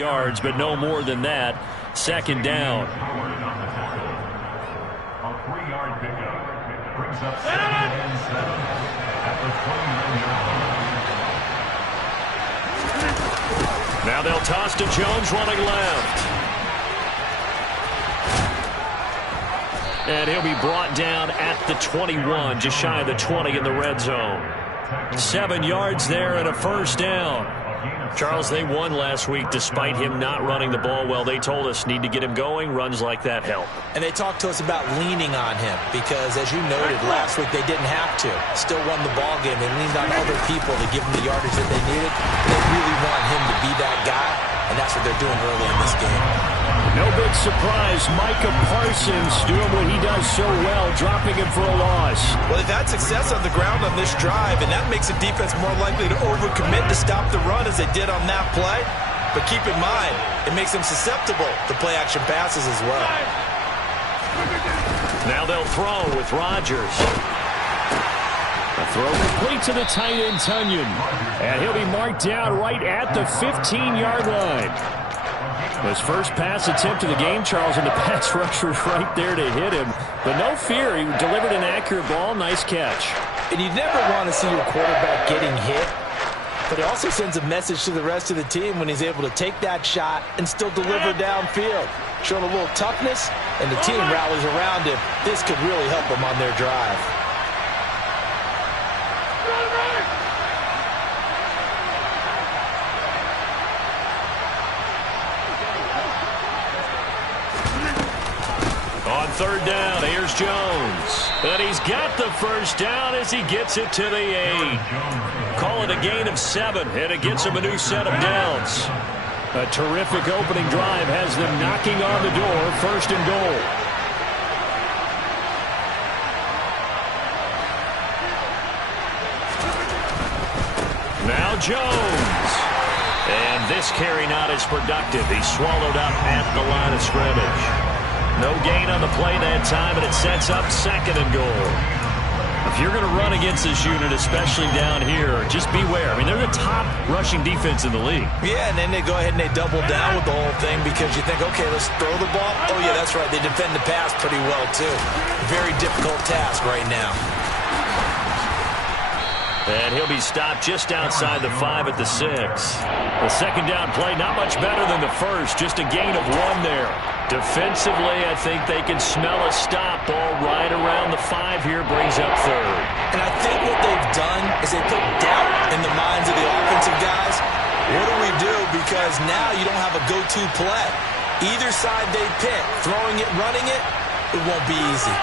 yards, but no more than that. Second down. A 3-yard pickup brings up 7 and 7 at the 29-yard line. Now they'll toss to Jones running left. And he'll be brought down at the 21, just shy of the 20 in the red zone. 7 yards there and a first down. Charles, they won last week despite him not running the ball well. They told us need to get him going. Runs like that help. And they talked to us about leaning on him because, as you noted, last week they didn't have to. Still won the ball game. They leaned on other people to give them the yardage that they needed. They really want him to be that guy, and that's what they're doing early in this game. No big surprise. Micah Parsons doing what he does so well, dropping him for a loss. Well, they've had success on the ground on this drive, and that makes the defense more likely to overcommit to stop the run as they did on that play. But keep in mind, it makes them susceptible to play-action passes as well. Now they'll throw with Rodgers. A throw complete to the tight end, Tunyon. And he'll be marked down right at the 15-yard line. His first pass attempt of the game, Charles, and the pass rusher right there to hit him. But no fear, he delivered an accurate ball. Nice catch. And you never want to see your quarterback getting hit. But it also sends a message to the rest of the team when he's able to take that shot and still deliver downfield. Showing a little toughness, and the team rallies around him. This could really help them on their drive. On third down, here's Jones. And he's got the first down as he gets it to the 8. Call it a gain of 7, and it gets him a new set of downs. A terrific opening drive has them knocking on the door, first and goal. Now Jones. And this carry not as productive. He's swallowed up at the line of scrimmage. No gain on the play that time, and it sets up second and goal. If you're going to run against this unit, especially down here, just beware. I mean, they're the top rushing defense in the league. Yeah, and then they go ahead and they double down with the whole thing because you think, okay, let's throw the ball. Oh, yeah, that's right. They defend the pass pretty well, too. Very difficult task right now. And he'll be stopped just outside the 5 at the 6. The second down play, not much better than the first. Just a gain of 1 there. Defensively, I think they can smell a stop. Ball right around the 5 here, brings up third. And I think what they've done is they put doubt in the minds of the offensive guys. What do we do? Because now you don't have a go-to play. Either side they pick, throwing it, running it, it won't be easy.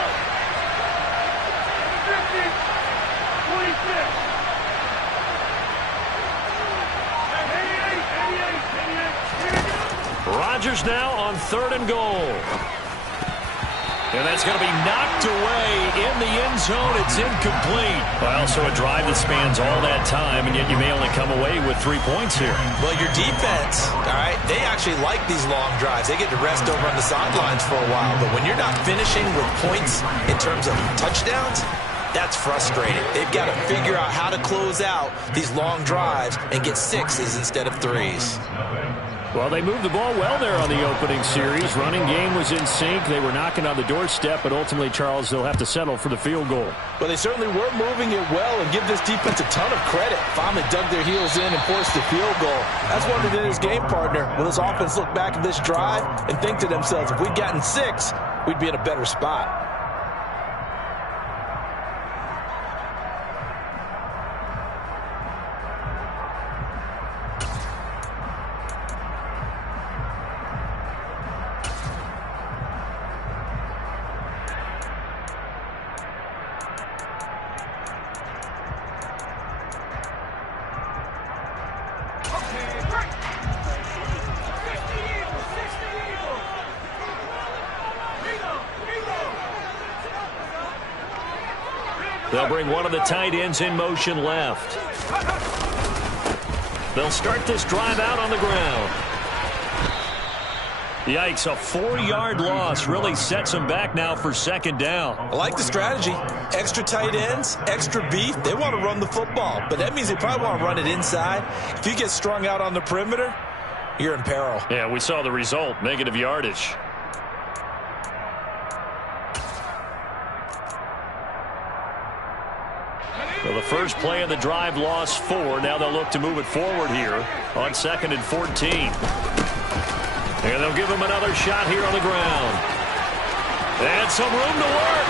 Rodgers now on third and goal. And that's going to be knocked away in the end zone. It's incomplete. Well, so a drive that spans all that time, and yet you may only come away with 3 points here. Well, your defense, all right, they actually like these long drives. They get to rest over on the sidelines for a while. But when you're not finishing with points in terms of touchdowns, that's frustrating. They've got to figure out how to close out these long drives and get 6s instead of 3s. Well, they moved the ball well there on the opening series. Running game was in sync. They were knocking on the doorstep, but ultimately, Charles, they'll have to settle for the field goal. Well, they certainly were moving it well, and give this defense a ton of credit. Finally dug their heels in and forced the field goal. That's one of his game partner. Will this offense look back at this drive and think to themselves, if we'd gotten 6, we'd be in a better spot. They'll bring one of the tight ends in motion left. They'll start this drive out on the ground. Yikes, a 4-yard loss really sets them back now for second down. I like the strategy. Extra tight ends, extra beef. They want to run the football, but that means they probably want to run it inside. If you get strung out on the perimeter, you're in peril. Yeah, we saw the result, negative yardage. Well, the first play of the drive lost 4. Now they'll look to move it forward here on 2nd and 14. And they'll give him another shot here on the ground. And some room to work.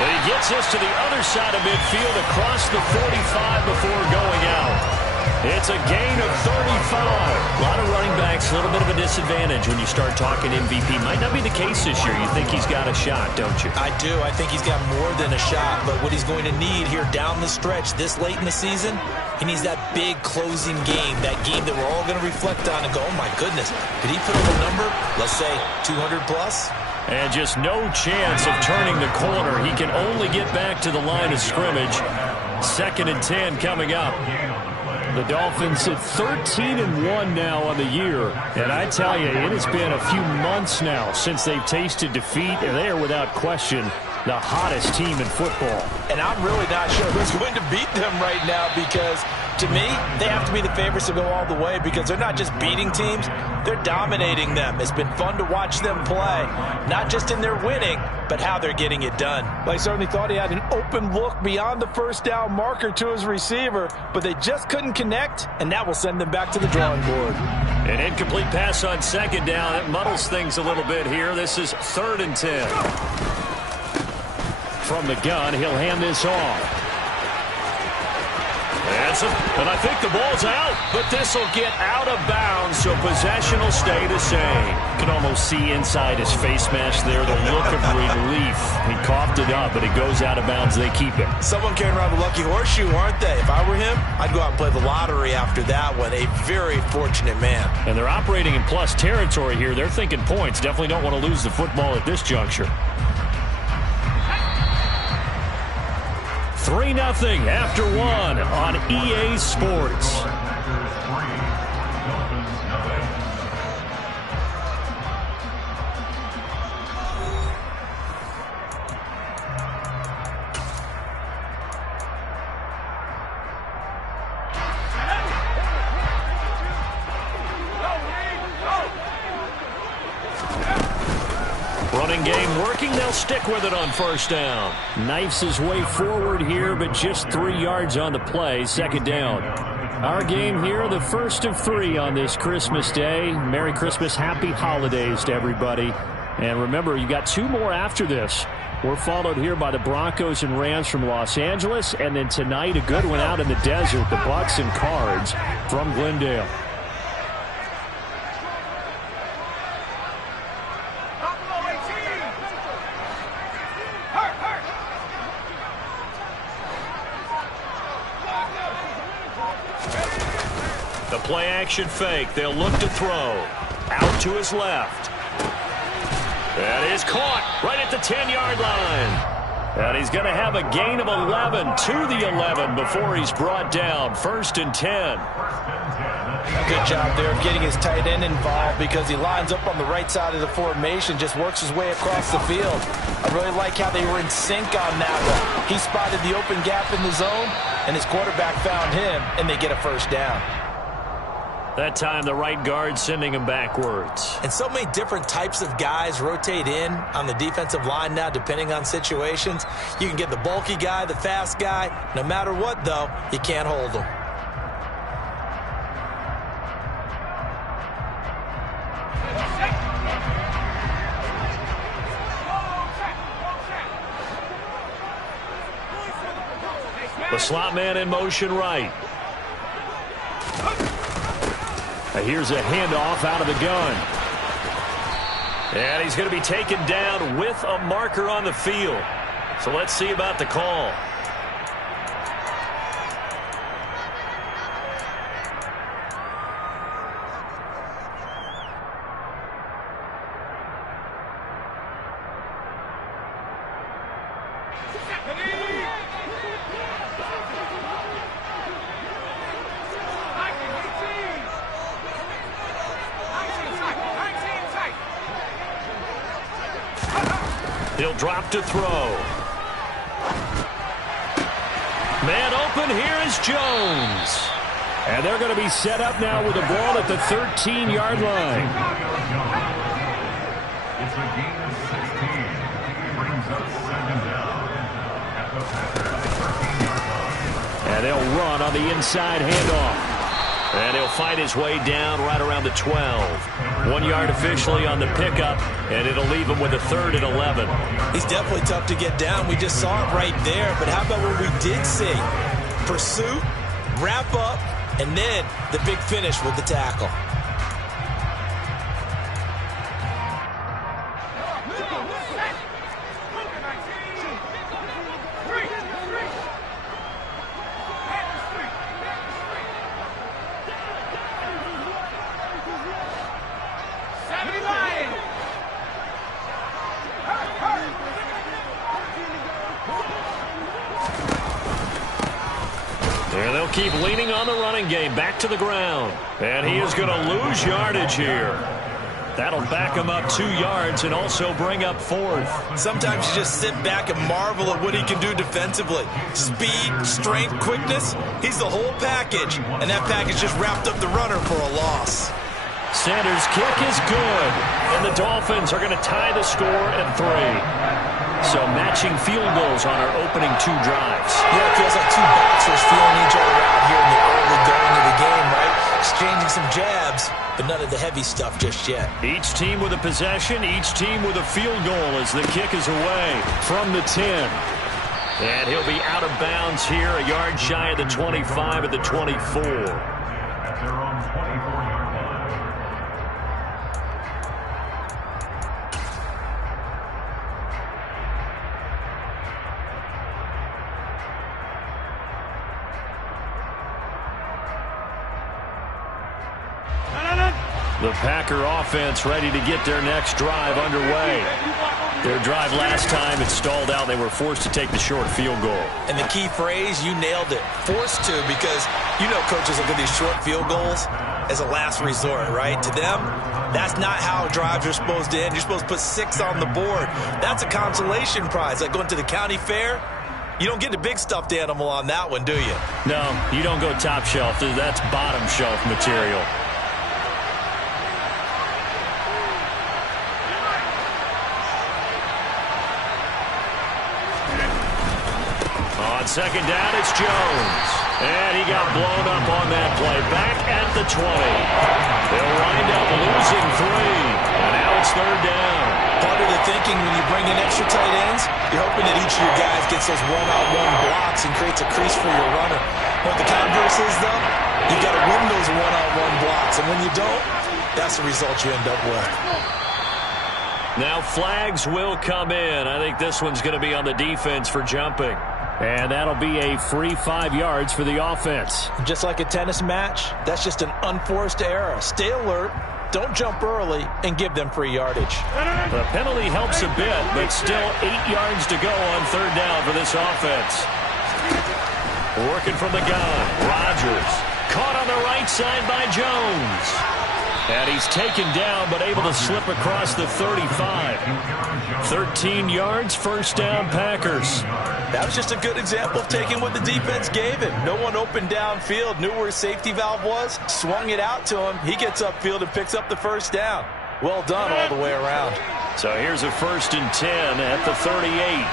And he gets us to the other side of midfield across the 45 before going out. It's a gain of 35. A lot of running backs, a little bit of a disadvantage when you start talking MVP. Might not be the case this year. You think he's got a shot, don't you? I do. I think he's got more than a shot. But what he's going to need here down the stretch this late in the season, he needs that big closing game, that game that we're all going to reflect on and go, oh, my goodness, did he put up a number, let's say 200 plus? And just no chance of turning the corner. He can only get back to the line of scrimmage. 2nd and 10 coming up. The Dolphins at 13-1 now on the year. And I tell you, it has been a few months now since they've tasted defeat, and they are without question the hottest team in football. And I'm really not sure who's going to beat them right now, because to me, they have to be the favorites to go all the way, because they're not just beating teams, they're dominating them. It's been fun to watch them play, not just in their winning, but how they're getting it done. They certainly thought he had an open look beyond the first down marker to his receiver, but they just couldn't connect, and that will send them back to the drawing board. An incomplete pass on 2nd down. It muddles things a little bit here. This is 3rd and 10. From the gun, he'll hand this off. And I think the ball's out, but this will get out of bounds, so possession will stay the same. You can almost see inside his face mask there the look of relief. He coughed it up, but it goes out of bounds. They keep it. Someone carrying around the lucky horseshoe, aren't they? If I were him, I'd go out and play the lottery after that one. A very fortunate man. And they're operating in plus territory here. They're thinking points. Definitely don't want to lose the football at this juncture. 3-0 after 1 on EA Sports. Running game working. They'll stick with it on 1st down. Knifes his way forward here, but just 3 yards on the play. 2nd down. Our game here, the first of 3 on this Christmas Day. Merry Christmas, happy holidays to everybody. And remember, you got 2 more after this. We're followed here by the Broncos and Rams from Los Angeles. And then tonight, a good one out in the desert, the Bucs and Cards from Glendale. The play action fake. They'll look to throw. Out to his left. That is caught right at the 10-yard line. And he's going to have a gain of 11 to the 11 before he's brought down. 1st and 10. Good job there of getting his tight end involved, because he lines up on the right side of the formation, just works his way across the field. I really like how they were in sync on that one. He spotted the open gap in the zone, and his quarterback found him, and they get a 1st down. That time the right guard sending him backwards. And so many different types of guys rotate in on the defensive line now, depending on situations. You can get the bulky guy, the fast guy. No matter what, though, you can't hold him. The slot man in motion right. Here's a handoff out of the gun. And he's going to be taken down with a marker on the field. So let's see about the call. He'll drop to throw. Man open, here is Jones. And they're going to be set up now with the ball at the 13-yard line. It's a gain of 16. Brings up 2nd down at the Packers 13-yard line. And they'll run on the inside handoff. And he'll fight his way down right around the 12. 1 yard officially on the pickup, and it'll leave him with a 3rd and 11. He's definitely tough to get down. We just saw it right there. But how about what we did see? Pursuit, wrap up, and then the big finish with the tackle. And they'll keep leaning on the running game back to the ground. And he is going to lose yardage here. That'll back him up 2 yards and also bring up 4th. Sometimes you just sit back and marvel at what he can do defensively. Speed, strength, quickness. He's the whole package. And that package just wrapped up the runner for a loss. Sanders' kick is good. And the Dolphins are going to tie the score at 3. So matching field goals on our opening 2 drives. Yeah, it feels like 2 boxers feeling each other out here in the early going of the game, right? Exchanging some jabs, but none of the heavy stuff just yet. Each team with a possession, each team with a field goal as the kick is away from the 10. And he'll be out of bounds here, a yard shy of the 25 at the 24. At their own 24-yard line. The Packer offense ready to get their next drive underway. Their drive last time, it stalled out. They were forced to take the short field goal. And the key phrase, you nailed it. Forced to, because you know coaches look at these short field goals as a last resort, right? To them, that's not how drives are supposed to end. You're supposed to put 6 on the board. That's a consolation prize, like going to the county fair. You don't get the big stuffed animal on that one, do you? No, you don't go top shelf. That's bottom shelf material. On 2nd down, it's Jones. And he got blown up on that play. Back at the 20. They'll wind up losing 3. And now it's 3rd down. Part of the thinking when you bring in extra tight ends, you're hoping that each of your guys gets those one-on-one blocks and creates a crease for your runner. What the converse is, though, you've got to win those one-on-one blocks. And when you don't, that's the result you end up with. Now flags will come in. I think this one's going to be on the defense for jumping. And that'll be a free 5 yards for the offense. Just like a tennis match, that's just an unforced error. Stay alert, don't jump early, and give them free yardage. The penalty helps a bit, but still 8 yards to go on 3rd down for this offense. Working from the gun, Rodgers. Caught on the right side by Jones. And he's taken down, but able to slip across the 35. 13 yards, 1st down, Packers. That was just a good example of taking what the defense gave him. No one opened downfield, knew where his safety valve was, swung it out to him. He gets upfield and picks up the 1st down. Well done all the way around. So here's a 1st and 10 at the 38.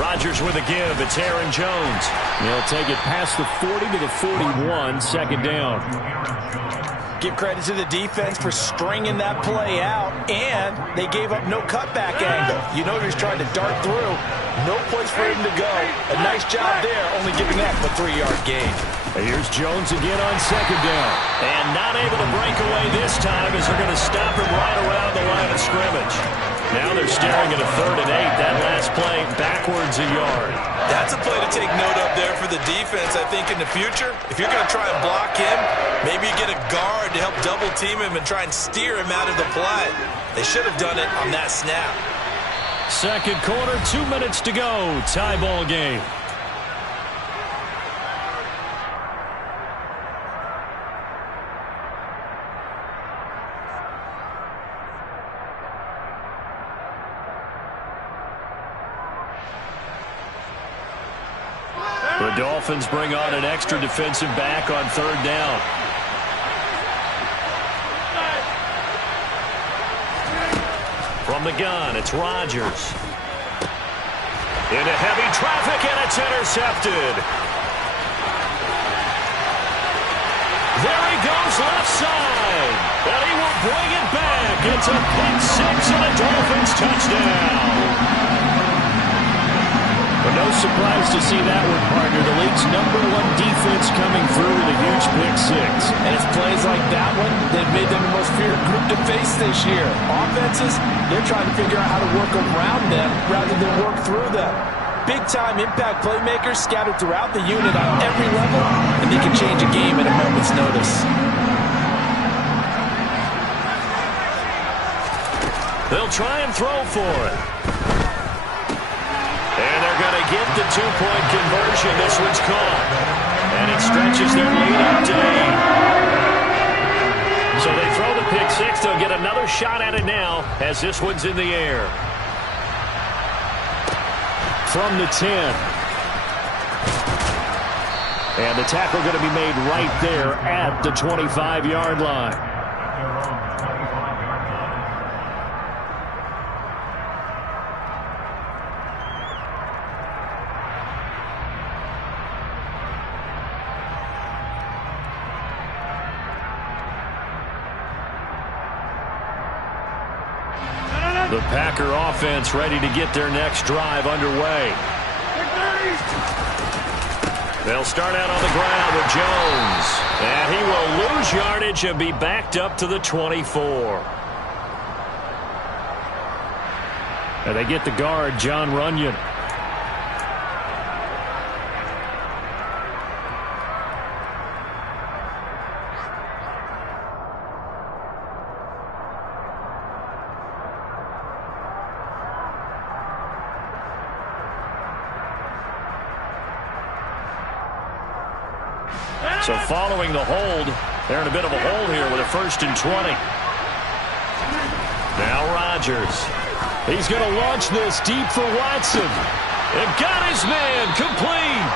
Rodgers with a give. It's Aaron Jones. He'll take it past the 40 to the 41, 2nd down. Give credit to the defense for stringing that play out, and they gave up no cutback angle. You know he was trying to dart through. No place for him to go. A nice job there, only giving up a 3-yard gain. Here's Jones again on 2nd down. And not able to break away this time as they're going to stop him right around the line of scrimmage. Now they're staring at a 3rd and 8. That last play backwards a yard. That's a play to take note of there for the defense. I think in the future, if you're going to try and block him, maybe you get a guard to help double team him and try and steer him out of the play. They should have done it on that snap. 2nd quarter, 2 minutes to go. Tie ball game. The Dolphins bring on an extra defensive back on third down. From the gun, it's Rodgers. Into heavy traffic, and it's intercepted. There he goes, left side. And he will bring it back. It's a pick six and a Dolphins touchdown. But no surprise to see that one, partner. The league's #1 defense coming through with a huge pick six. And it's plays like that one that made them the most feared group to face this year. Offenses, they're trying to figure out how to work around them rather than work through them. Big-time impact playmakers scattered throughout the unit on every level, and they can change a game at a moment's notice. They'll try and throw for it. And they're going to get the two-point conversion. This one's caught. And it stretches their lead up to 8. So they throw the pick six. They'll get another shot at it now as this one's in the air. From the 10. And the tackle going to be made right there at the 25-yard line. The Packer offense ready to get their next drive underway. They'll start out on the ground with Jones. And he will lose yardage and be backed up to the 24. And they get the guard, John Runyon. So following the hold, they're in a bit of a hole here with a 1st and 20. Now Rodgers. He's going to launch this deep for Watson. And got his man complete.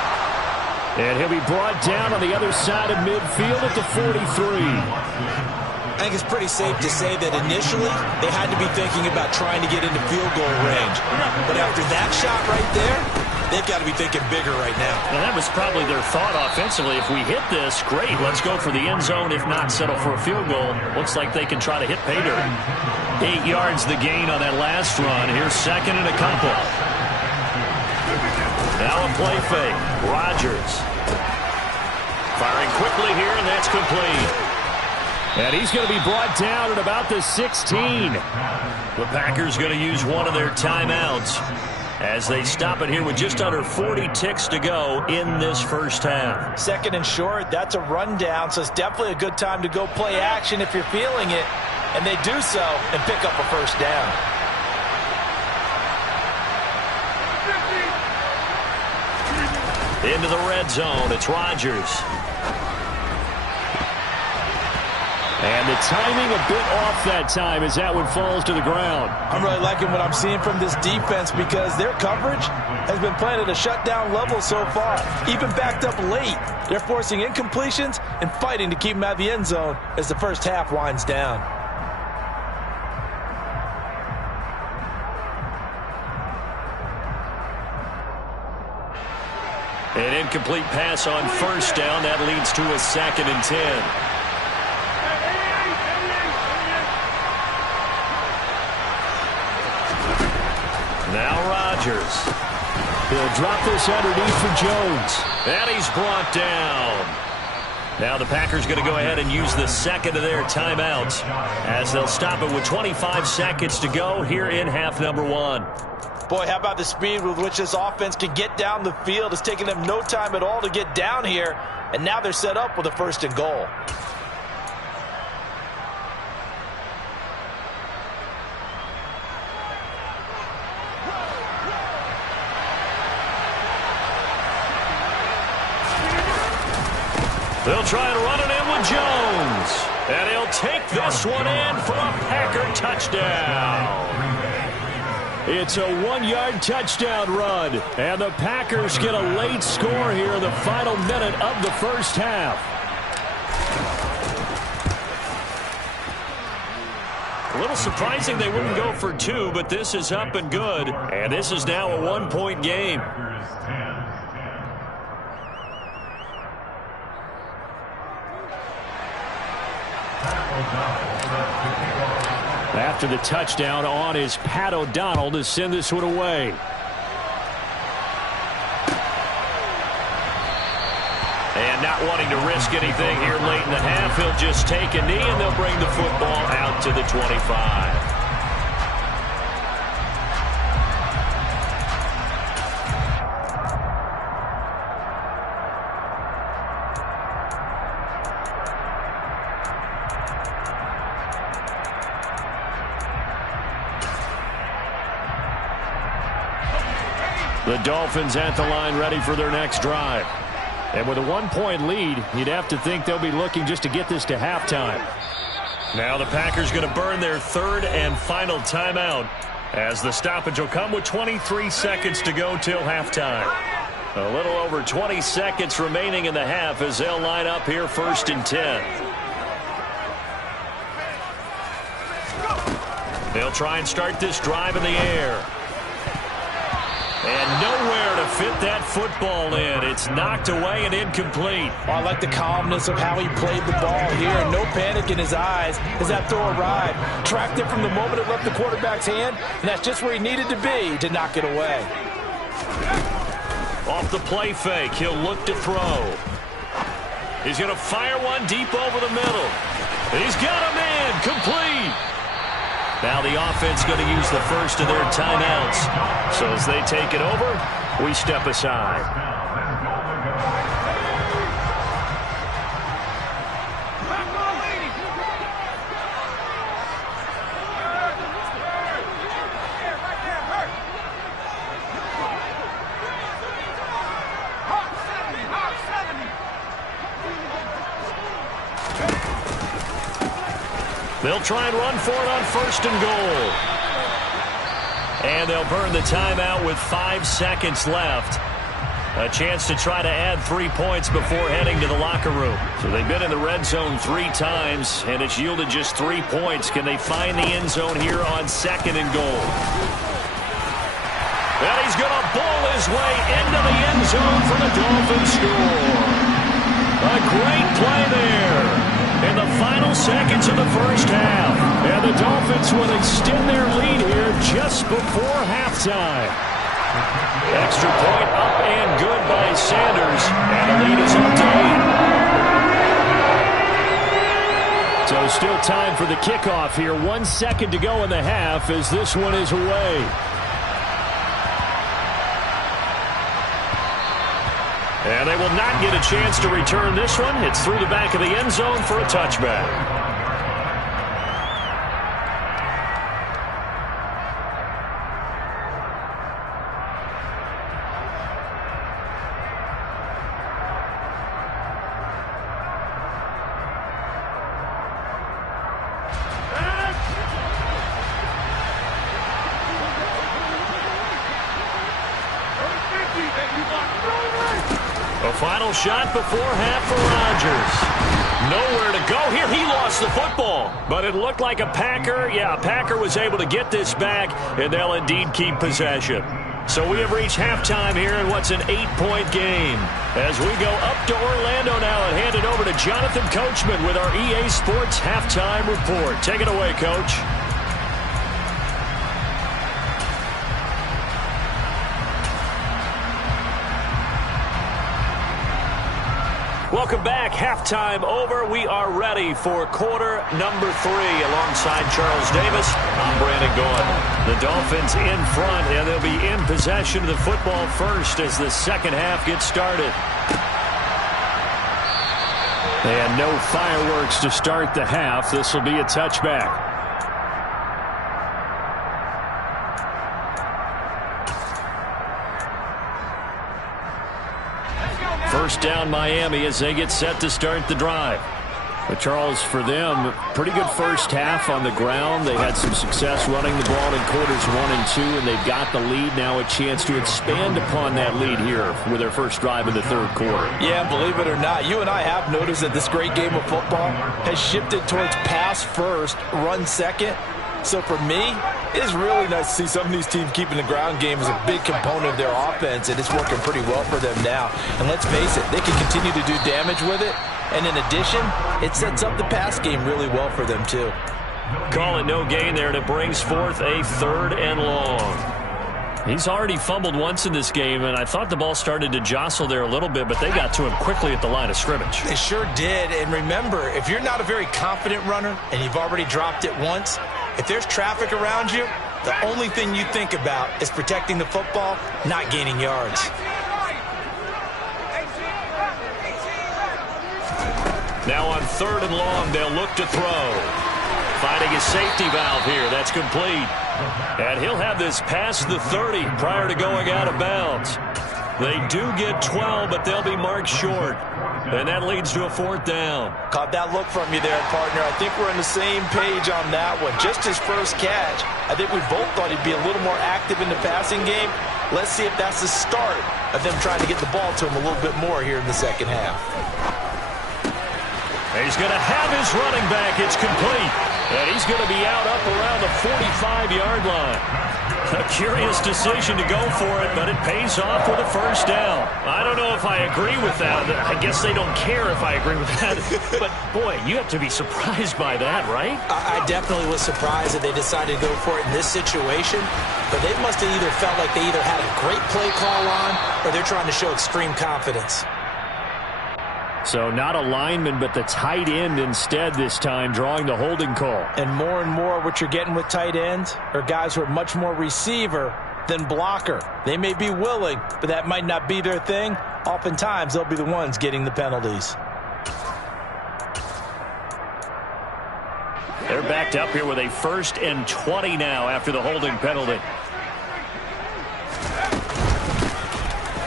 And he'll be brought down on the other side of midfield at the 43. I think it's pretty safe to say that initially they had to be thinking about trying to get into field goal range. But after that shot right there, they've got to be thinking bigger right now. And that was probably their thought offensively. If we hit this, great. Let's go for the end zone. If not, settle for a field goal. Looks like they can try to hit pay dirt. 8 yards the gain on that last run. Here's 2nd and a couple. Now a play fake. Rodgers. Firing quickly here, and that's complete. And he's going to be brought down at about the 16. The Packers going to use one of their timeouts as they stop it here with just under 40 ticks to go in this first half. 2nd and short, that's a rundown, so it's definitely a good time to go play action if you're feeling it. And they do so and pick up a 1st down. Into the red zone, it's Rodgers. And the timing a bit off that time as that one falls to the ground. I'm really liking what I'm seeing from this defense because their coverage has been playing at a shutdown level so far. Even backed up late, they're forcing incompletions and fighting to keep them out of the end zone as the first half winds down. An incomplete pass on 1st down. That leads to a 2nd and 10. Now Rodgers. He'll drop this underneath for Jones. And he's brought down. Now the Packers going to go ahead and use the 2nd of their timeouts as they'll stop it with 25 seconds to go here in half number 1. Boy, how about the speed with which this offense can get down the field? It's taking them no time at all to get down here. And now they're set up with a 1st and goal. They'll try and run it in with Jones. And he'll take this one in for a Packer touchdown. It's a one-yard touchdown run. And the Packers get a late score here in the final minute of the first half. A little surprising they wouldn't go for two, but this is up and good. And this is now a one-point game. After the touchdown on is Pat O'Donnell to send this one away. And not wanting to risk anything here late in the half, he'll just take a knee and they'll bring the football out to the 25. The Dolphins at the line ready for their next drive. And with a one-point lead, you'd have to think they'll be looking just to get this to halftime. Now the Packers going to burn their third and final timeout as the stoppage will come with 23 seconds to go till halftime. A little over 20 seconds remaining in the half as they'll line up here 1st and 10. They'll try and start this drive in the air. And nowhere to fit that football in. It's knocked away and incomplete. Well, I like the calmness of how he played the ball here. No panic in his eyes as that throw arrived. Tracked it from the moment it left the quarterback's hand, and that's just where he needed to be to knock it away. Off the play fake, he'll look to throw. He's going to fire one deep over the middle. He's got a man, complete. Now the offense going to use the first of their timeouts. So as they take it over, we step aside. They'll try and run for it on 1st and goal. And they'll burn the timeout with 5 seconds left. A chance to try to add 3 points before heading to the locker room. So they've been in the red zone 3 times, and it's yielded just 3 points. Can they find the end zone here on 2nd and goal? And he's going to bowl his way into the end zone for the Dolphins score. A great play there. In the final seconds of the first half. And the Dolphins will extend their lead here just before halftime. Extra point up and good by Sanders. And the lead is up to 8. So still time for the kickoff here. 1 second to go in the half as this one is away. And they will not get a chance to return this one. It's through the back of the end zone for a touchback. Final shot before half for Rodgers. Nowhere to go here. He lost the football, but it looked like a Packer. Yeah, a Packer was able to get this back, and they'll indeed keep possession. So we have reached halftime here in what's an 8-point game. As we go up to Orlando now and hand it over to Jonathan Coachman with our EA Sports Halftime Report. Take it away, Coach. Welcome back. Halftime over. We are ready for quarter number 3. Alongside Charles Davis, I'm Brandon Gordon. The Dolphins in front, and they'll be in possession of the football first as the second half gets started. And no fireworks to start the half. This will be a touchback. First down Miami as they get set to start the drive. But Charles, for them, pretty good first half on the ground. They had some success running the ball in quarters 1 and 2, and they've got the lead now, a chance to expand upon that lead here with their first drive in the third quarter. Yeah, believe it or not, you and I have noticed that this great game of football has shifted towards pass first, run second. So for me, it is really nice to see some of these teams keeping the ground game as a big component of their offense, and it's working pretty well for them now. And let's face it, they can continue to do damage with it. And in addition, it sets up the pass game really well for them, too. Call it no gain there, and it brings forth a 3rd and long. He's already fumbled once in this game, and I thought the ball started to jostle there a little bit, but they got to him quickly at the line of scrimmage. They sure did. And remember, if you're not a very confident runner and you've already dropped it once, if there's traffic around you, the only thing you think about is protecting the football, not gaining yards. Now on 3rd and long, they'll look to throw. Finding his safety valve here. That's complete. And he'll have this past the 30 prior to going out of bounds. They do get 12, but they'll be marked short. And that leads to a 4th down. Caught that look from you there, partner. I think we're on the same page on that one. Just his first catch. I think we both thought he'd be a little more active in the passing game. Let's see if that's the start of them trying to get the ball to him a little bit more here in the second half. He's going to have his running back. It's complete. And he's going to be out up around the 45-yard line. A curious decision to go for it, but it pays off with a 1st down. I don't know if I agree with that. I guess they don't care if I agree with that. But, boy, you have to be surprised by that, right? I definitely was surprised that they decided to go for it in this situation. But they must have either felt like they either had a great play call on or they're trying to show extreme confidence. So not a lineman, but the tight end instead this time, drawing the holding call. And more what you're getting with tight ends are guys who are much more receiver than blocker. They may be willing, but that might not be their thing. Oftentimes, they'll be the ones getting the penalties. They're backed up here with a 1st and 20 now after the holding penalty.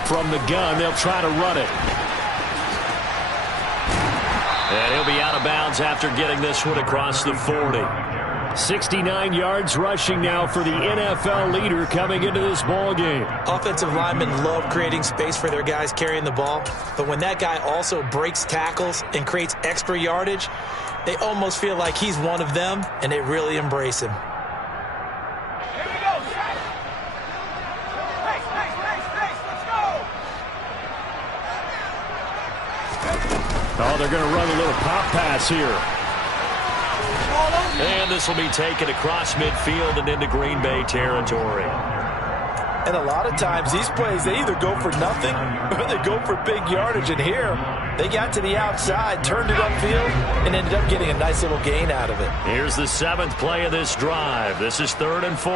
From the gun, they'll try to run it. And he'll be out of bounds after getting this one across the 40. 69 yards rushing now for the NFL leader coming into this ball game. Offensive linemen love creating space for their guys carrying the ball, but when that guy also breaks tackles and creates extra yardage, they almost feel like he's one of them, and they really embrace him. Oh, they're going to run a little pop pass here. And this will be taken across midfield and into Green Bay territory. And a lot of times these plays, they either go for nothing or they go for big yardage. And here, they got to the outside, turned it upfield, and ended up getting a nice little gain out of it. Here's the 7th play of this drive. This is 3rd and 4.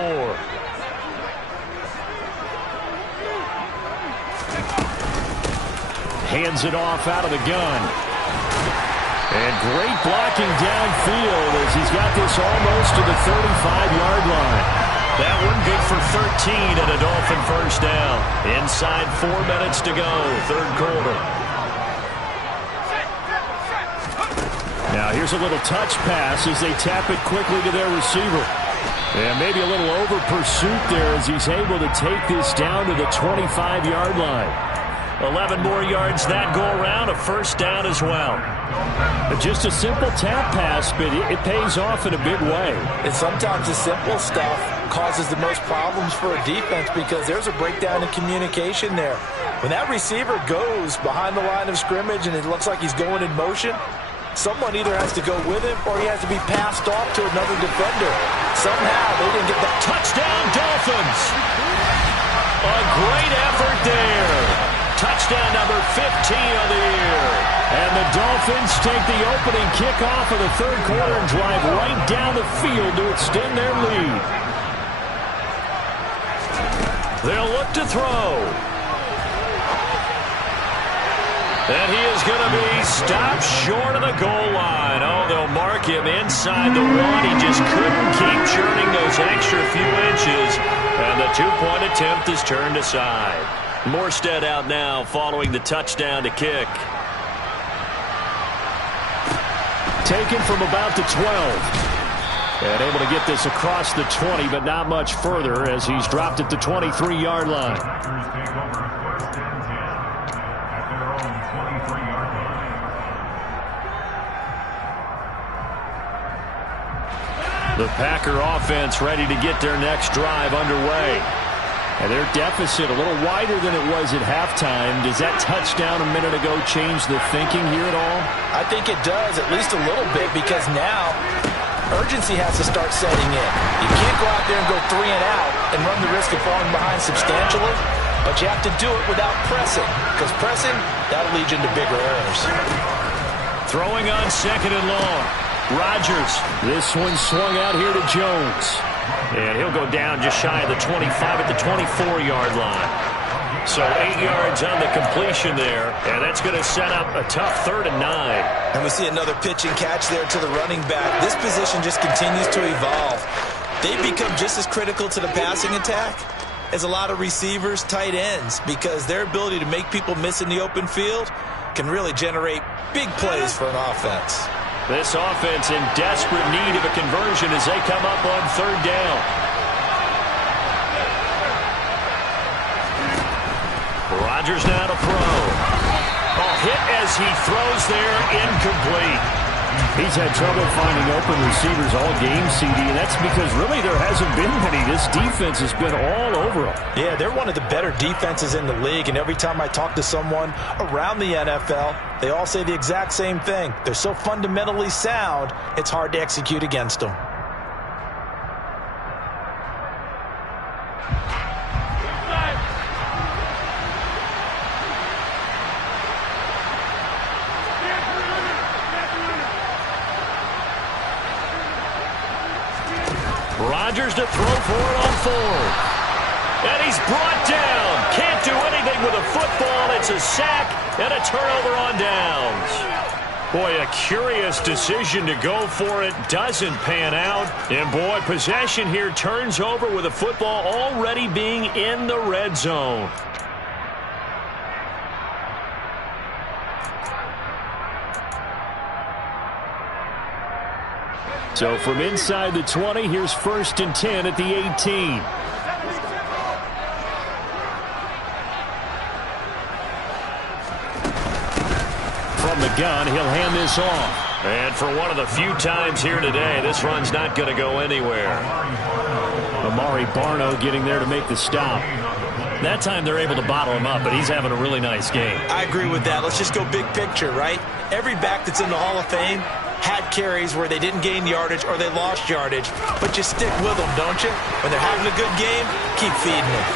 Hands it off out of the gun. And great blocking downfield as he's got this almost to the 35-yard line. That one good for 13 and a Dolphin 1st down. Inside 4 minutes to go, 3rd quarter. Now here's a little touch pass as they tap it quickly to their receiver. And maybe a little over pursuit there as he's able to take this down to the 25-yard line. 11 more yards that go around, a 1st down as well. Just a simple tap pass, but it pays off in a big way. And sometimes the simple stuff causes the most problems for a defense because there's a breakdown in communication there. When that receiver goes behind the line of scrimmage and it looks like he's going in motion, someone either has to go with him or he has to be passed off to another defender. Somehow they didn't get that. Touchdown, Dolphins! A great effort there. Touchdown number 15 of the year. And the Dolphins take the opening kickoff of the 3rd quarter and drive right down the field to extend their lead. They'll look to throw. And he is going to be stopped short of the goal line. Oh, they'll mark him inside the 1. He just couldn't keep churning those extra few inches. And the 2-point attempt is turned aside. Morstead out now following the touchdown to kick. Taken from about the 12. And able to get this across the 20, but not much further as he's dropped at the 23-yard line. Packers take over 1st and 10 at their own 23-yard line. The Packer offense ready to get their next drive underway. And their deficit a little wider than it was at halftime. Does that touchdown a minute ago change the thinking here at all? I think it does, at least a little bit, because now urgency has to start setting in. You can't go out there and go 3 and out and run the risk of falling behind substantially, but you have to do it without pressing, because pressing, that'll lead you into bigger errors. Throwing on 2nd and long. Rodgers. This one swung out here to Jones. And he'll go down just shy of the 25 at the 24-yard line. So 8 yards on the completion there, and that's going to set up a tough 3rd and 9. And we see another pitch and catch there to the running back. This position just continues to evolve. They become just as critical to the passing attack as a lot of receivers, tight ends, because their ability to make people miss in the open field can really generate big plays for an offense. This offense in desperate need of a conversion as they come up on 3rd down. Rodgers now to throw. Hit as he throws there, incomplete. He's had trouble finding open receivers all game, CD, and that's because really there hasn't been many. This defense has been all over them. Yeah, they're one of the better defenses in the league, and every time I talk to someone around the NFL, they all say the exact same thing. They're so fundamentally sound, it's hard to execute against them. Rodgers to throw for it on 4th. And he's brought down. Can't do anything with a football. It's a sack and a turnover on downs. Boy, a curious decision to go for it. Doesn't pan out. And boy, possession here turns over with a football already being in the red zone. So from inside the 20, here's 1st and 10 at the 18. From the gun, he'll hand this off. And for one of the few times here today, this run's not going to go anywhere. Amari Barno getting there to make the stop. That time they're able to bottle him up, but he's having a really nice game. I agree with that. Let's just go big picture, right? Every back that's in the Hall of Fame had carries where they didn't gain yardage or they lost yardage, but you stick with them, don't you? When they're having a good game, keep feeding them.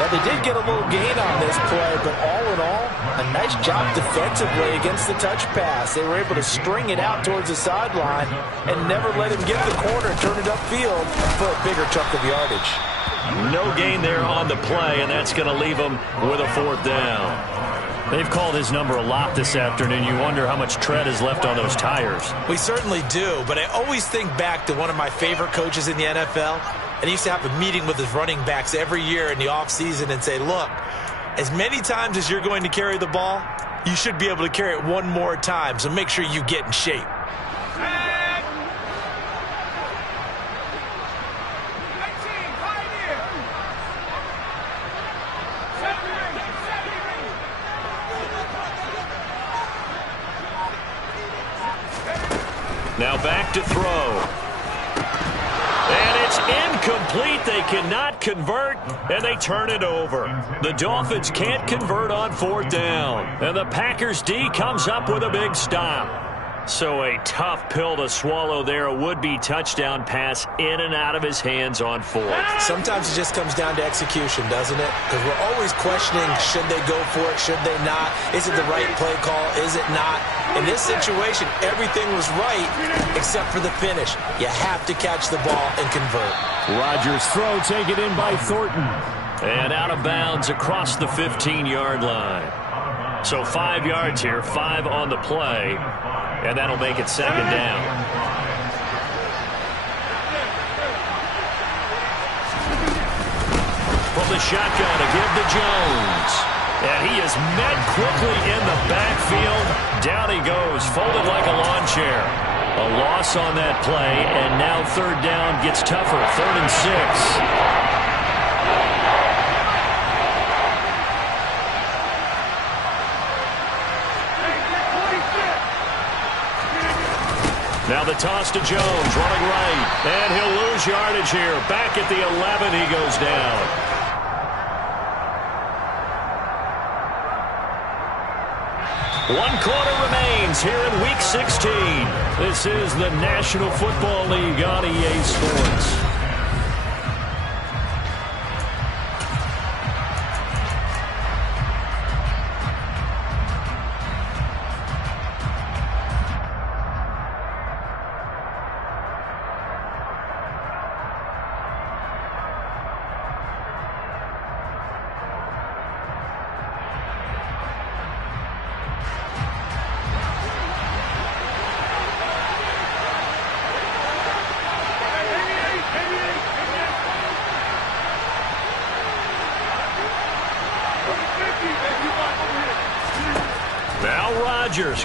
Now, they did get a little gain on this play, but all in all, a nice job defensively against the touch pass. They were able to string it out towards the sideline and never let him get the corner and turn it upfield for a bigger chunk of yardage. No gain there on the play, and that's going to leave him with a 4th down. They've called his number a lot this afternoon. You wonder how much tread is left on those tires. We certainly do, but I always think back to one of my favorite coaches in the NFL, and he used to have a meeting with his running backs every year in the offseason and say, look, as many times as you're going to carry the ball, you should be able to carry it one more time, so make sure you get in shape. Now back to throw. And it's incomplete. They cannot convert, and they turn it over. The Dolphins can't convert on 4th down. And the Packers D comes up with a big stop. So a tough pill to swallow there. A would-be touchdown pass in and out of his hands on 4th. Sometimes it just comes down to execution, doesn't it? Because we're always questioning, should they go for it, should they not? Is it the right play call, is it not? In this situation, everything was right except for the finish. You have to catch the ball and convert. Rodgers' throw taken in by Thornton. And out of bounds across the 15-yard line. So 5 yards here, 5 on the play. And that'll make it 2nd down. From the shotgun, a give to Jones. And he is met quickly in the backfield. Down he goes, folded like a lawn chair. A loss on that play, and now third down gets tougher. 3rd and 6. Now the toss to Jones, running right. And he'll lose yardage here. Back at the 11, he goes down. One quarter remains here in Week 16. This is the National Football League on EA Sports.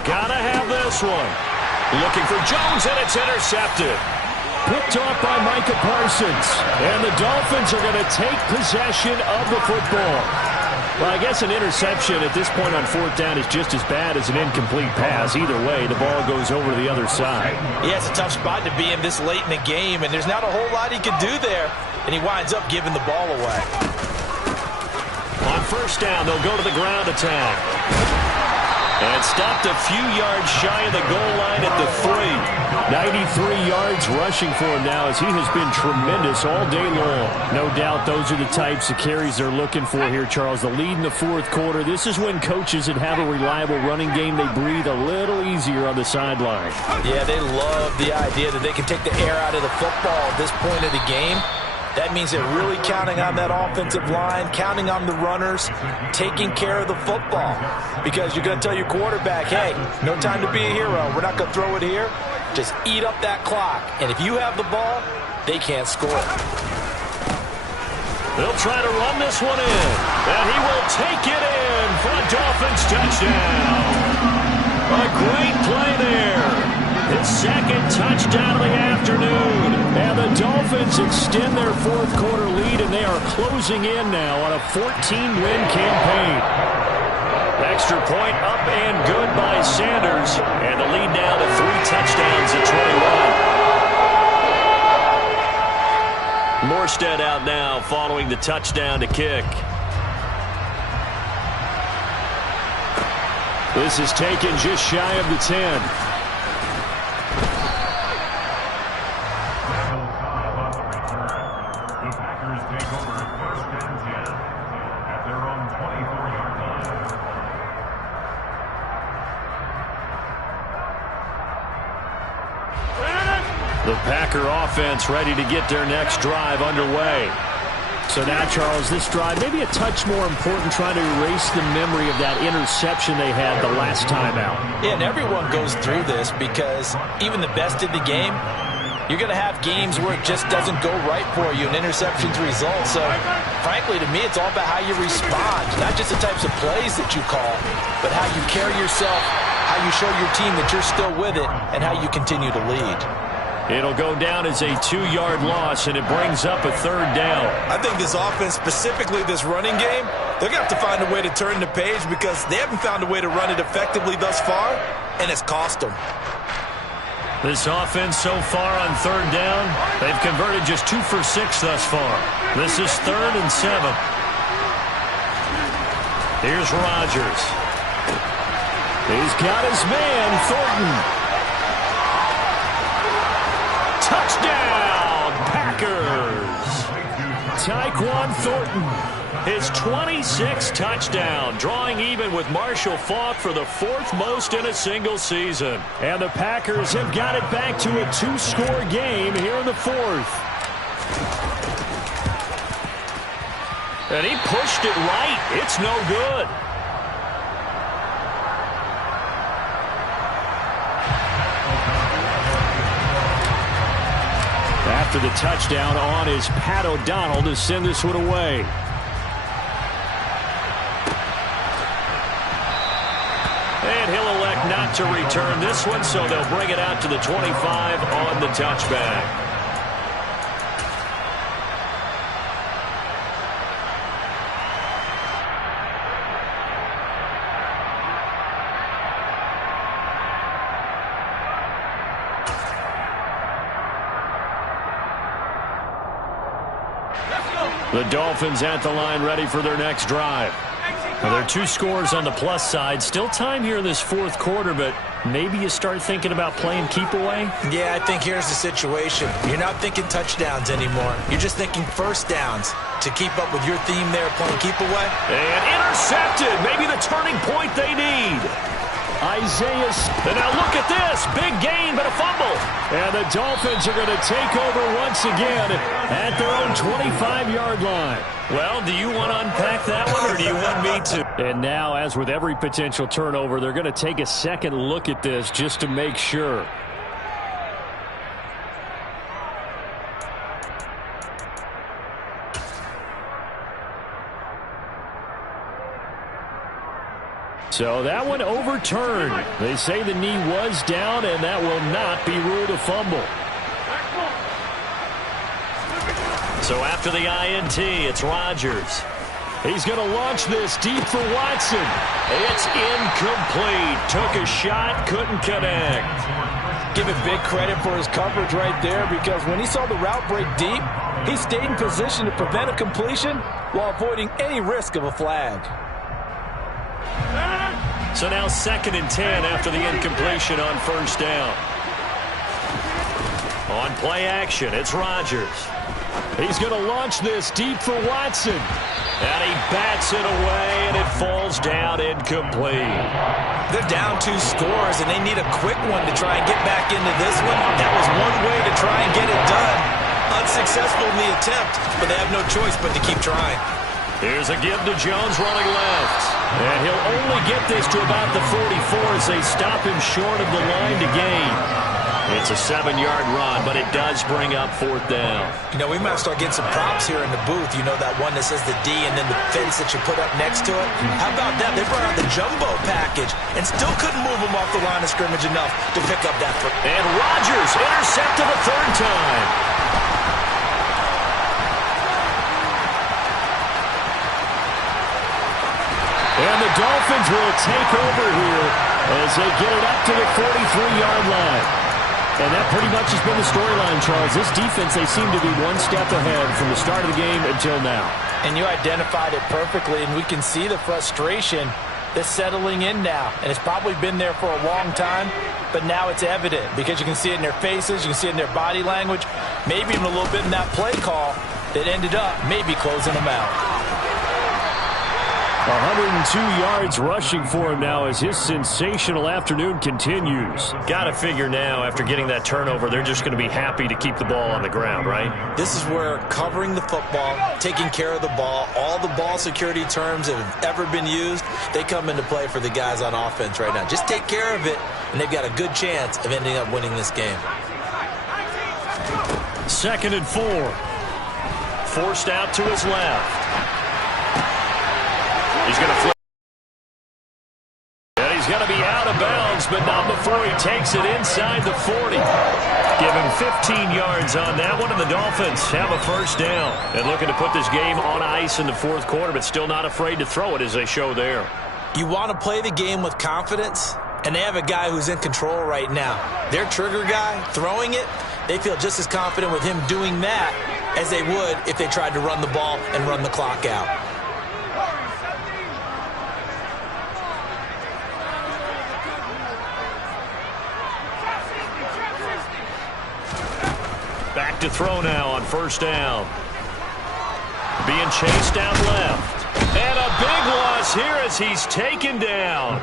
Gotta have this one. Looking for Jones, and it's intercepted. Picked off by Micah Parsons. And the Dolphins are going to take possession of the football. Well, I guess an interception at this point on 4th down is just as bad as an incomplete pass. Either way, the ball goes over to the other side. Yeah, it's a tough spot to be in this late in the game, and there's not a whole lot he could do there. And he winds up giving the ball away. On 1st down, they'll go to the ground attack. And stopped a few yards shy of the goal line at the 3. 93 yards rushing for him now, as he has been tremendous all day long. No doubt those are the types of carries they're looking for here, Charles. The lead in the 4th quarter. This is when coaches that have a reliable running game, they breathe a little easier on the sideline. Yeah, they love the idea that they can take the air out of the football at this point of the game. That means they're really counting on that offensive line, counting on the runners, taking care of the football. Because you're going to tell your quarterback, hey, no time to be a hero. We're not going to throw it here. Just eat up that clock. And if you have the ball, they can't score. They'll try to run this one in. And he will take it in for a Dolphins touchdown. A great play there. His 2nd touchdown of the afternoon. And the Dolphins extend their 4th quarter lead, and they are closing in now on a 14-win campaign. Extra point up and good by Sanders. And the lead now to 3 touchdowns at 21. Morstead out now following the touchdown to kick. This is taken just shy of the 10. The Packer offense ready to get their next drive underway. So now, Charles, this drive maybe a touch more important, trying to erase the memory of that interception they had the last time out. Yeah, and everyone goes through this because even the best in the game, you're going to have games where it just doesn't go right for you, and interceptions result. So, frankly, to me, it's all about how you respond, not just the types of plays that you call, but how you carry yourself, how you show your team that you're still with it, and how you continue to lead. It'll go down as a 2-yard loss, and it brings up a 3rd down. I think this offense, specifically this running game, they're going to have to find a way to turn the page because they haven't found a way to run it effectively thus far, and it's cost them. This offense so far on 3rd down, they've converted just 2 for 6 thus far. This is 3rd and 7. Here's Rodgers. He's got his man, Thornton. Touchdown, Packers! Tyquan Thornton, his 26th touchdown, drawing even with Marshall Faulk for the 4th most in a single season. And the Packers have got it back to a 2-score game here in the 4th. And he pushed it right. It's no good. After the touchdown, on is Pat O'Donnell to send this one away. not to return this one, so they'll bring it out to the 25 on the touchback. The Dolphins at the line ready for their next drive. Well, there are 2 scores on the plus side. Still time here in this fourth quarter, but maybe you start thinking about playing keep away? Yeah, I think here's the situation. You're not thinking touchdowns anymore. You're just thinking first downs to keep up with your theme there, playing keep away. And intercepted. Maybe the turning point they need. Isaiah's. And now look at this. Big gain, but a fumble. And the Dolphins are going to take over once again at their own 25-yard line. Well, do you want to unpack that one, or do you want me to? And now, as with every potential turnover, they're going to take a second look at this just to make sure. So that one overturned. They say the knee was down, and that will not be ruled a fumble. So after the INT, it's Rodgers. He's going to launch this deep for Watson. It's incomplete. Took a shot, couldn't connect. Give him big credit for his coverage right there, because when he saw the route break deep, he stayed in position to prevent a completion while avoiding any risk of a flag. So now 2nd and 10 after the incompletion on first down. On play action, it's Rodgers. He's going to launch this deep for Watson. And he bats it away, and it falls down incomplete. They're down 2 scores, and they need a quick one to try and get back into this one. That was one way to try and get it done. Unsuccessful in the attempt, but they have no choice but to keep trying. Here's a give to Jones running left. And he'll only get this to about the 44 as they stop him short of the line to gain. It's a 7-yard run, but it does bring up 4th down. You know, we might start getting some props here in the booth. You know, that one that says the D and then the fence that you put up next to it? How about that? They brought out the jumbo package and still couldn't move him off the line of scrimmage enough to pick up that first. And Rodgers intercepted the 3rd time. And the Dolphins will take over here as they get it up to the 43-yard line. And that pretty much has been the storyline, Charles. This defense, they seem to be one step ahead from the start of the game until now. And you identified it perfectly, and we can see the frustration that's settling in now. And it's probably been there for a long time, but now it's evident because you can see it in their faces, you can see it in their body language, maybe even a little bit in that play call that ended up maybe closing them out. 102 yards rushing for him now as his sensational afternoon continues. Got to figure now, after getting that turnover, they're just going to be happy to keep the ball on the ground, right? This is where covering the football, taking care of the ball, all the ball security terms that have ever been used, they come into play for the guys on offense right now. Just take care of it, and they've got a good chance of ending up winning this game. 2nd and 4. Forced out to his left. He's going to flip. And he's going to be out of bounds, but not before he takes it inside the 40. Give him 15 yards on that one, and the Dolphins have a first down. And looking to put this game on ice in the 4th quarter, but still not afraid to throw it as they show there. You want to play the game with confidence, and they have a guy who's in control right now. Their trigger guy, throwing it, they feel just as confident with him doing that as they would if they tried to run the ball and run the clock out. Back to throw now on first down. Being chased out left. And a big loss here as he's taken down.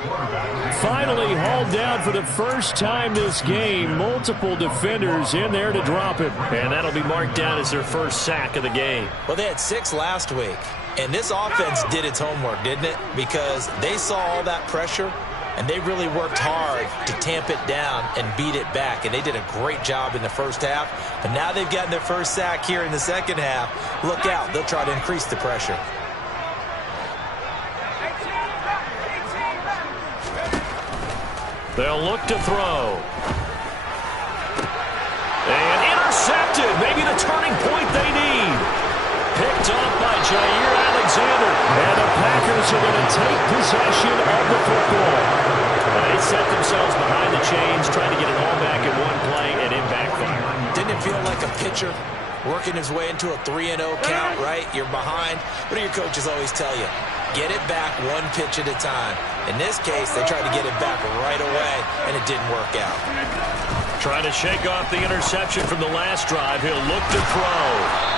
Finally hauled down for the first time this game. Multiple defenders in there to drop him. And that'll be marked down as their first sack of the game. Well, they had 6 last week. And this offense did its homework, didn't it? Because they saw all that pressure, and they really worked hard to tamp it down and beat it back. And they did a great job in the first half. But now they've gotten their first sack here in the second half. Look out. They'll try to increase the pressure. They'll look to throw. And intercepted. Maybe the turning point they need. Picked up by Jair Alexander. And the Packers are going to take possession of the football. They set themselves behind the chains, trying to get it all back in one play, and it backfired. Didn't it feel like a pitcher working his way into a 3-0 count, right? You're behind. What do your coaches always tell you? Get it back one pitch at a time. In this case, they tried to get it back right away, and it didn't work out. Trying to shake off the interception from the last drive. He'll look to throw.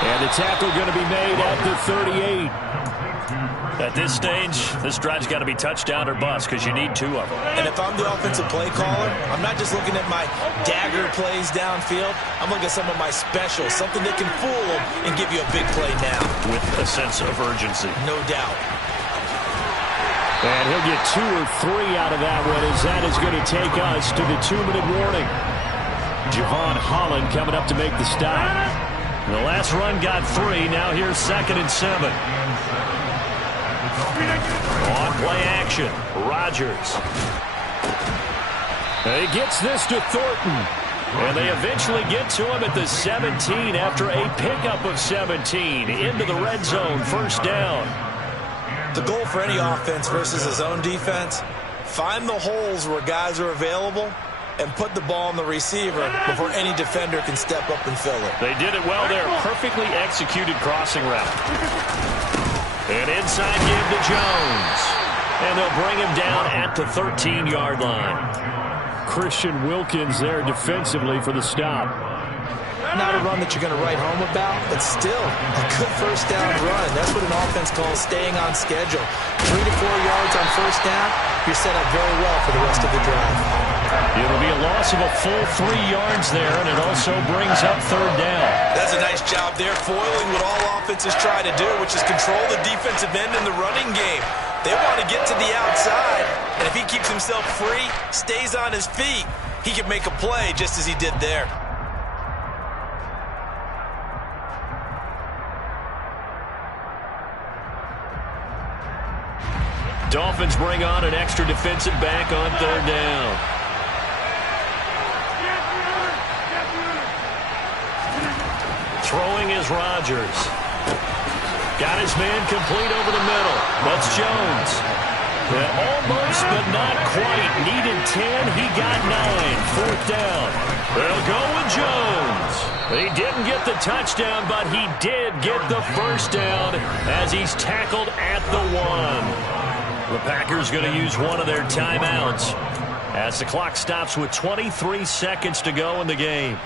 And the tackle going to be made at the 38. At this stage, this drive's got to be touchdown or bust because you need two of them. And if I'm the offensive play caller, I'm not just looking at my dagger plays downfield. I'm looking at some of my specials, something that can fool them and give you a big play now. With a sense of urgency. No doubt. And he'll get 2 or 3 out of that one as that is going to take us to the 2-minute warning. Javon Holland coming up to make the stop. The last run got 3. Now here's 2nd and 7. On play action, Rodgers. He gets this to Thornton. And they eventually get to him at the 17 after a pickup of 17 into the red zone, 1st down. The goal for any offense versus his own defense, find the holes where guys are available and put the ball on the receiver before any defender can step up and fill it. They did it well there. Perfectly executed crossing route. And inside give to Jones. And they'll bring him down at the 13-yard line. Christian Wilkins there defensively for the stop. Not a run that you're going to write home about, but still a good 1st down run. That's what an offense calls staying on schedule. 3 to 4 yards on 1st down, you're set up very well for the rest of the drive. It'll be a loss of a full 3 yards there, and it also brings up 3rd down. That's a nice job there, foiling what all offenses try to do, which is control the defensive end in the running game. They want to get to the outside, and if he keeps himself free, stays on his feet, he can make a play just as he did there. Dolphins bring on an extra defensive back on 3rd down. Throwing is Rodgers. Got his man complete over the middle. That's Jones. And almost, but not quite. Needed 10. He got 9. 4th down. They'll go with Jones. He didn't get the touchdown, but he did get the 1st down as he's tackled at the 1. The Packers going to use one of their timeouts as the clock stops with 23 seconds to go in the game.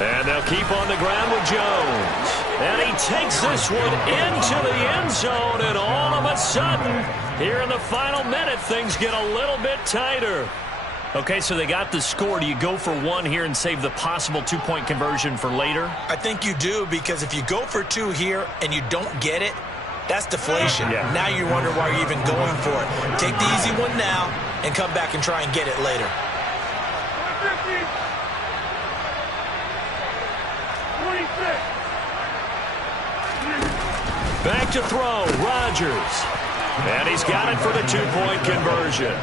And they'll keep on the ground with Jones. And he takes this one into the end zone, and all of a sudden, here in the final minute, things get a little bit tighter. Okay, so they got the score. Do you go for 1 here and save the possible 2-point conversion for later? I think you do, because if you go for 2 here and you don't get it, that's deflation. Yeah. Now you wonder why you're even going for it. Take the easy one now and come back and try and get it later. 26. Back to throw, Rodgers. And he's got it for the 2-point conversion.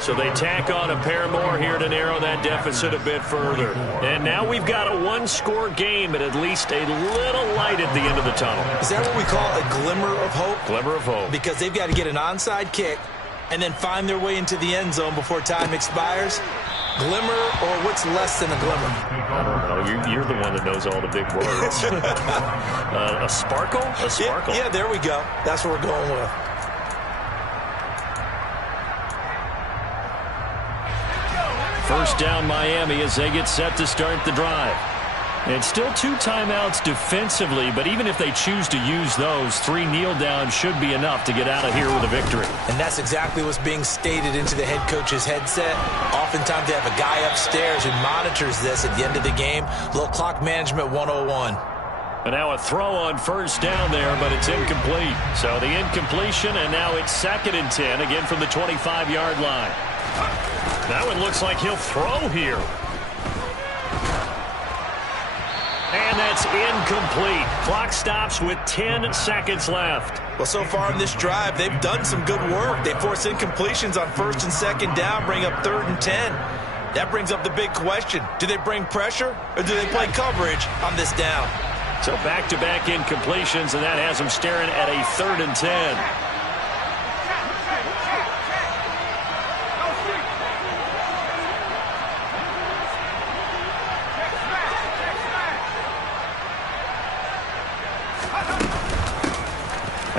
So they tack on a pair more here to narrow that deficit a bit further. And now we've got a 1-score game and at least a little light at the end of the tunnel. Is that what we call a glimmer of hope? Glimmer of hope. Because they've got to get an onside kick and then find their way into the end zone before time expires. Glimmer, or what's less than a glimmer? I don't know. You're the one that knows all the big words. A sparkle? A sparkle. Yeah, there we go. That's what we're going with. First down Miami as they get set to start the drive. It's still 2 timeouts defensively, but even if they choose to use those, 3 kneel downs should be enough to get out of here with a victory. And that's exactly what's being stated into the head coach's headset. Oftentimes they have a guy upstairs who monitors this at the end of the game. Little clock management 101. And now a throw on first down there, but it's incomplete. So the incompletion, and now it's 2nd and 10, again from the 25-yard line. That one looks like he'll throw here. And that's incomplete. Clock stops with 10 seconds left. Well, so far in this drive, they've done some good work. They force incompletions on 1st and 2nd down, bring up 3rd and 10. That brings up the big question. Do they bring pressure or do they play coverage on this down? So back-to-back incompletions, and that has them staring at a 3rd and 10.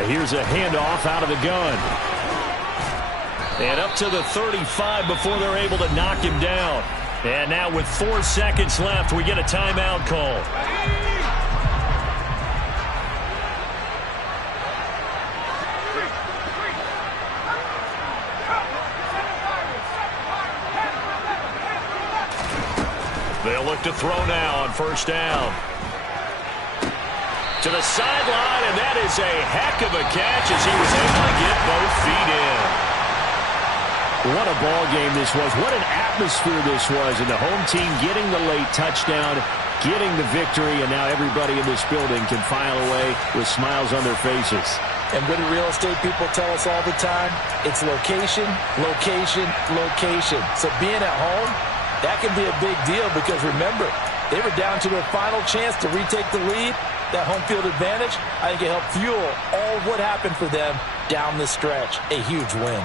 Here's a handoff out of the gun. And up to the 35 before they're able to knock him down. And now with 4 seconds left, we get a timeout call. They'll look to throw now on 1st down. To the sideline, and that is a heck of a catch as he was able to get both feet in. What a ball game this was. What an atmosphere this was. And the home team getting the late touchdown, getting the victory, and now everybody in this building can file away with smiles on their faces. And what do real estate people tell us all the time? It's location, location, location. So being at home, that can be a big deal because remember, they were down to their final chance to retake the lead. That home field advantage, I think it helped fuel all of what happened for them down the stretch. A huge win.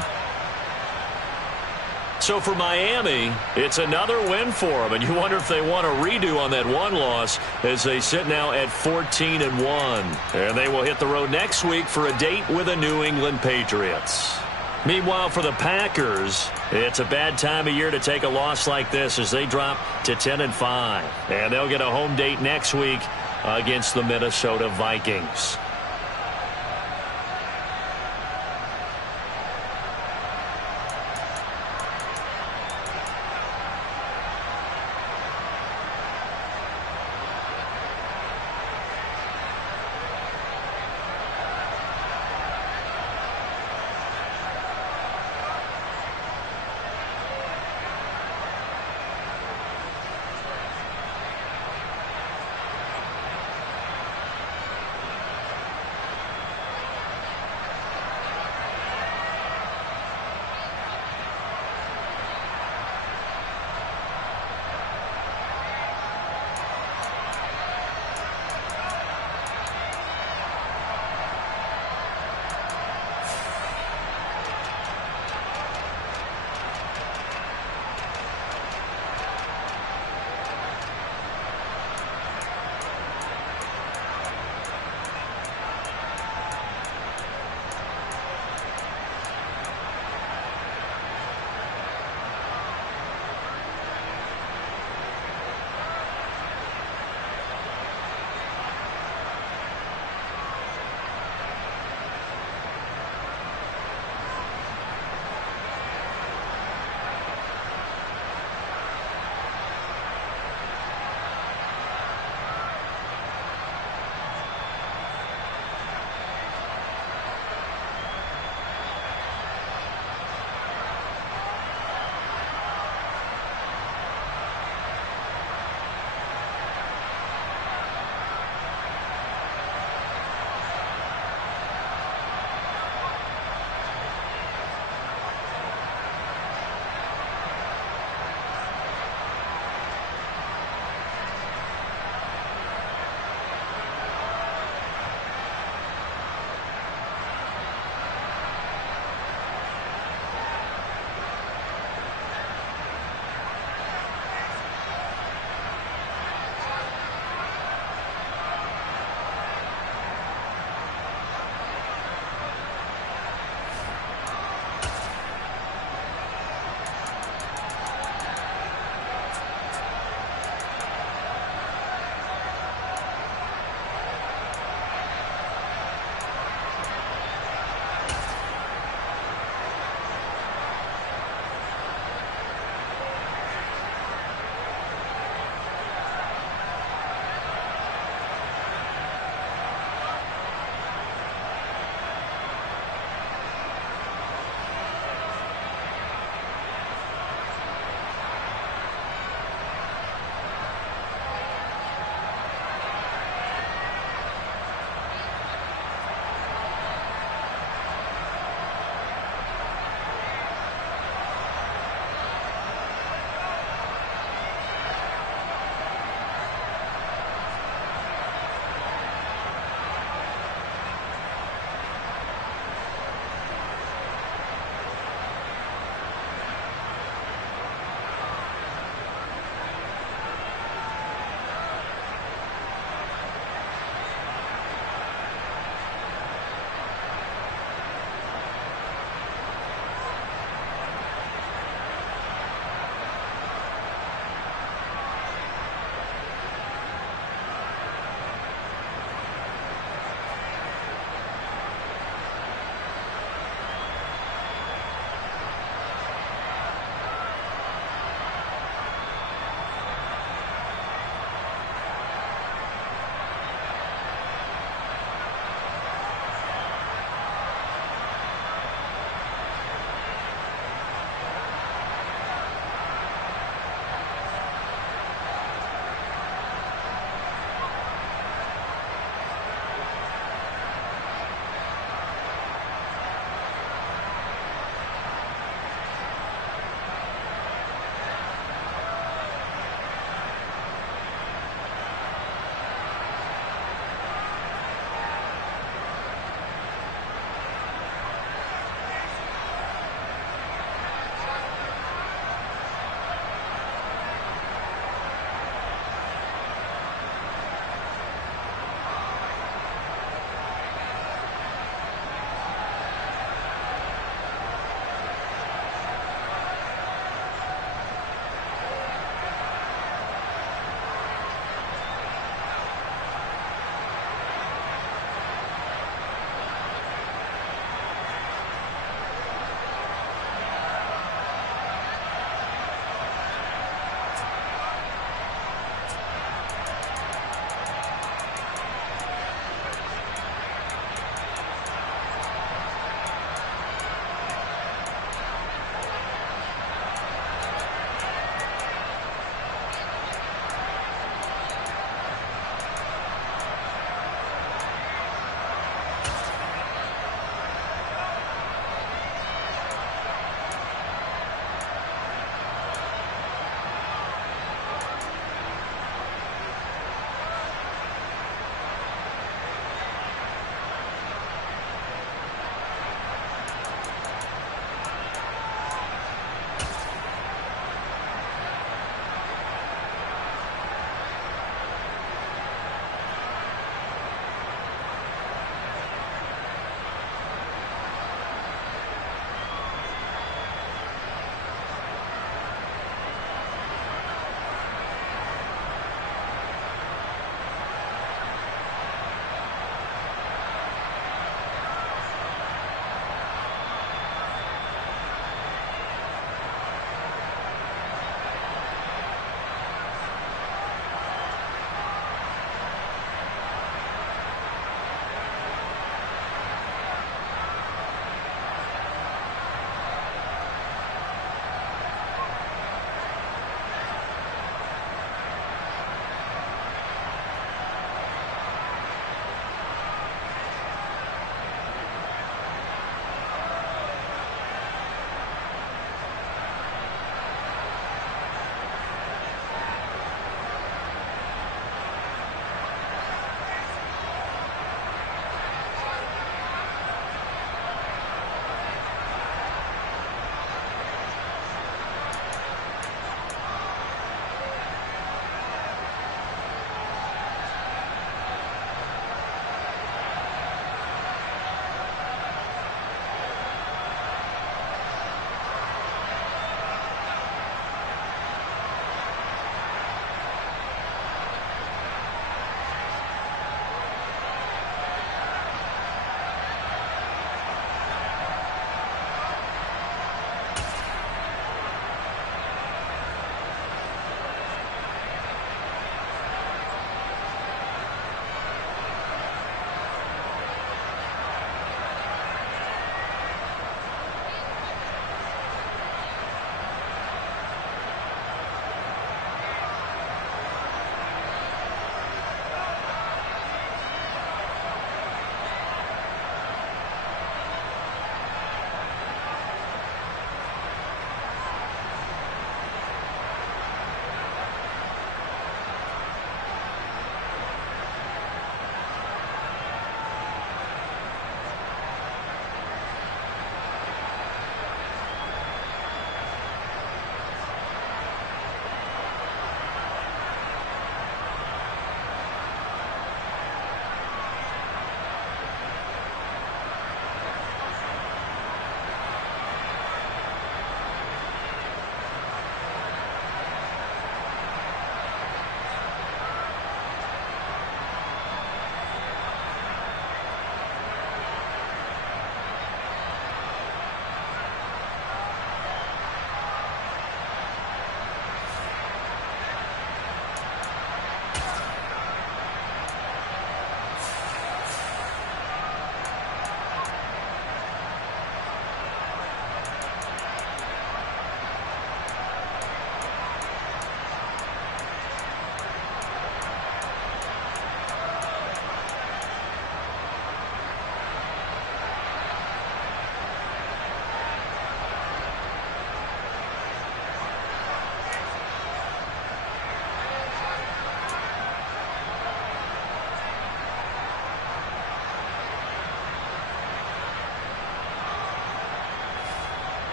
So for Miami, it's another win for them, and you wonder if they want a redo on that one loss as they sit now at 14-1. And they will hit the road next week for a date with the New England Patriots. Meanwhile, for the Packers, it's a bad time of year to take a loss like this as they drop to 10-5. And they'll get a home date next week against the Minnesota Vikings.